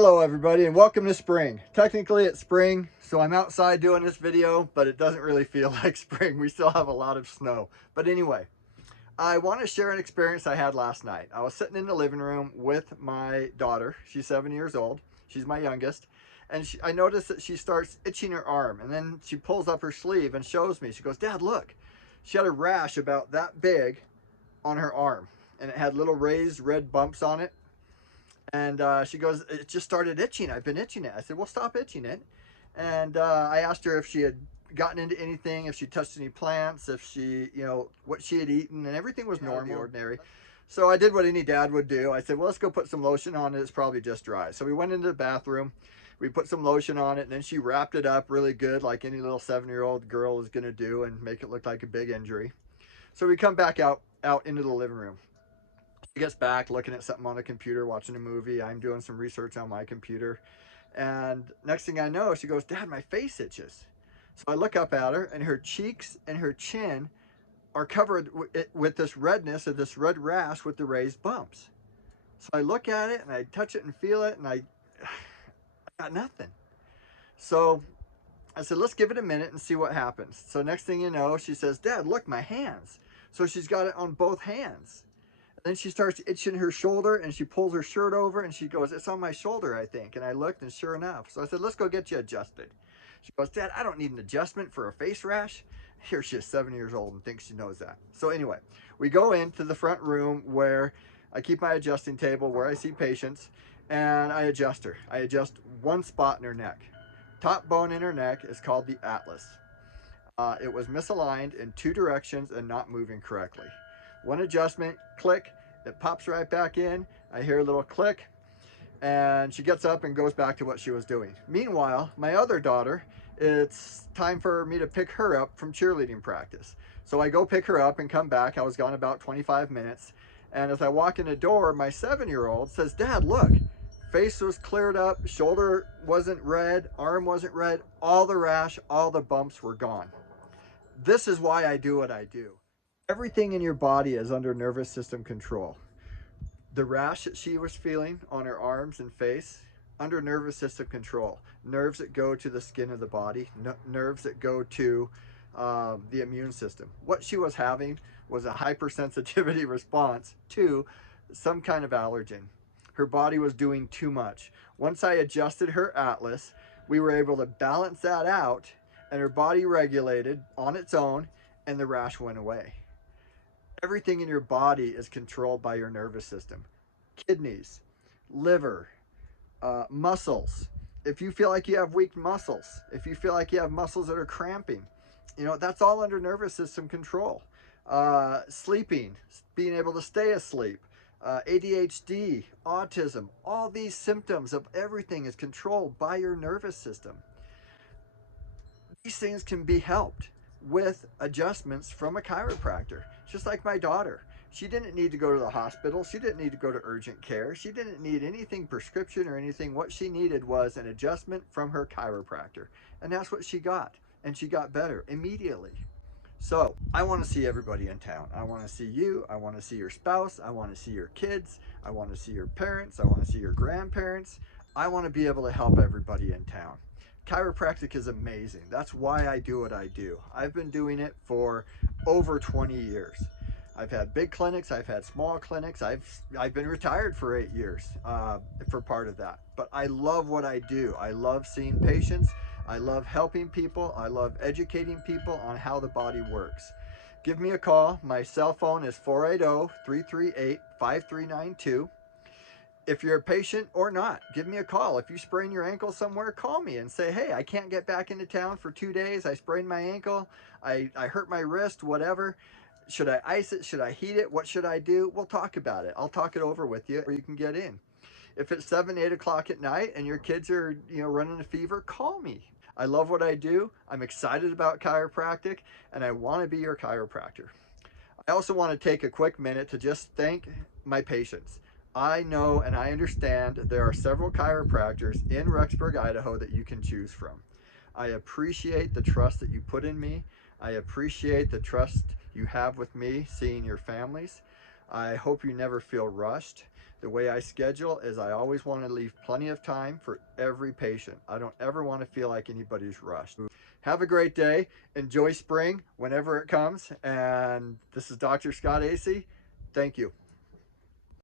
Hello everybody and welcome to spring. Technically it's spring, so I'm outside doing this video, but it doesn't really feel like spring. We still have a lot of snow. But anyway, I want to share an experience I had last night. I was sitting in the living room with my daughter. She's 7 years old. She's my youngest. And I noticed that she starts itching her arm, and then she pulls up her sleeve and shows me. She goes, "Dad, look." She had a rash about that big on her arm, and it had little raised red bumps on it. And she goes, "It just started itching. I've been itching it." I said, "Well, stop itching it." And I asked her if she had gotten into anything, if she touched any plants, if she, what she had eaten, and everything was normal, ordinary. So I did what any dad would do. I said, "Well, let's go put some lotion on it. It's probably just dry." So we went into the bathroom. We put some lotion on it, and then she wrapped it up really good, like any little 7-year-old girl is going to do, and make it look like a big injury. So we come back out into the living room. She gets back looking at something on the computer, watching a movie. I'm doing some research on my computer. And next thing I know, she goes, "Dad, my face itches." So I look up at her, and her cheeks and her chin are covered with this redness of this red rash with the raised bumps. So I look at it and I touch it and feel it, and I got nothing. So I said, "Let's give it a minute and see what happens." So next thing you know, she says, "Dad, look, my hands." So she's got it on both hands. Then she starts itching her shoulder, and she pulls her shirt over and she goes, "It's on my shoulder, I think." And I looked, and sure enough. So I said, "Let's go get you adjusted." She goes, "Dad, I don't need an adjustment for a face rash." Here she is, 7 years old, and thinks she knows that. So anyway, we go into the front room where I keep my adjusting table, where I see patients, and I adjust her. I adjust one spot in her neck. Top bone in her neck is called the atlas. It was misaligned in two directions and not moving correctly. One adjustment, click, it pops right back in. I hear a little click, and she gets up and goes back to what she was doing. Meanwhile, my other daughter, it's time for me to pick her up from cheerleading practice. So I go pick her up and come back. I was gone about 25 minutes. And as I walk in the door, my 7-year-old says, "Dad, look." Face was cleared up, shoulder wasn't red, arm wasn't red, all the rash, all the bumps were gone. This is why I do what I do. Everything in your body is under nervous system control. The rash that she was feeling on her arms and face, under nervous system control. Nerves that go to the skin of the body, nerves that go to the immune system. What she was having was a hypersensitivity response to some kind of allergen. Her body was doing too much. Once I adjusted her atlas, we were able to balance that out, and her body regulated on its own, and the rash went away. Everything in your body is controlled by your nervous system. Kidneys, liver, muscles. If you feel like you have weak muscles, if you feel like you have muscles that are cramping, that's all under nervous system control. Sleeping, being able to stay asleep, ADHD, autism, all these symptoms of everything is controlled by your nervous system. These things can be helped with adjustments from a chiropractor. Just like my daughter. She didn't need to go to the hospital. She didn't need to go to urgent care. She didn't need anything prescription or anything. What she needed was an adjustment from her chiropractor. And that's what she got. And she got better immediately. So I want to see everybody in town. I want to see you. I want to see your spouse. I want to see your kids. I want to see your parents. I want to see your grandparents. I want to be able to help everybody in town. Chiropractic is amazing. That's why I do what I do. I've been doing it for over 20 years. I've had big clinics. I've had small clinics. I've been retired for 8 years for part of that. But I love what I do. I love seeing patients. I love helping people. I love educating people on how the body works. Give me a call. My cell phone is 480-338-5392. If you're a patient or not, give me a call. If you sprain your ankle somewhere, call me and say, "Hey, I can't get back into town for 2 days. I sprained my ankle. I hurt my wrist, whatever. Should I ice it? Should I heat it? What should I do?" We'll talk about it. I'll talk it over with you, or you can get in. If it's 7, 8 o'clock at night and your kids are, running a fever, call me. I love what I do. I'm excited about chiropractic, and I want to be your chiropractor. I also want to take a quick minute to just thank my patients. I know and I understand there are several chiropractors in Rexburg, Idaho that you can choose from. I appreciate the trust that you put in me. I appreciate the trust you have with me, seeing your families. I hope you never feel rushed. The way I schedule is I always want to leave plenty of time for every patient. I don't ever want to feel like anybody's rushed. Have a great day. Enjoy spring whenever it comes. And this is Dr. Scott Acey. Thank you.